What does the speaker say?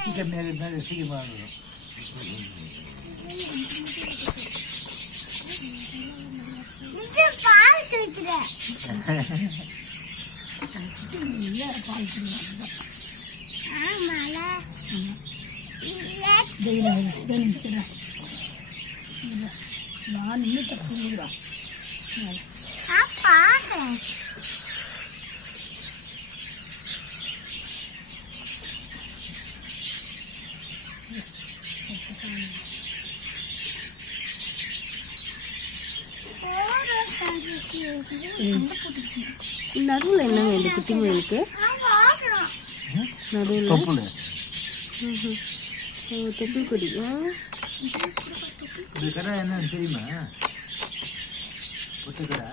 சீக்கிரம் மேலே சீக்கிரமாக வரும். நான் இன்னும் தப்புங்கிறா நடுவில் என்னங்க இந்த குட்டி முயலுக்கு நடுவில் தொப்புள் கொடி இது கடை என்னன்னு தெரியுமா? ஒட்டுக்கடா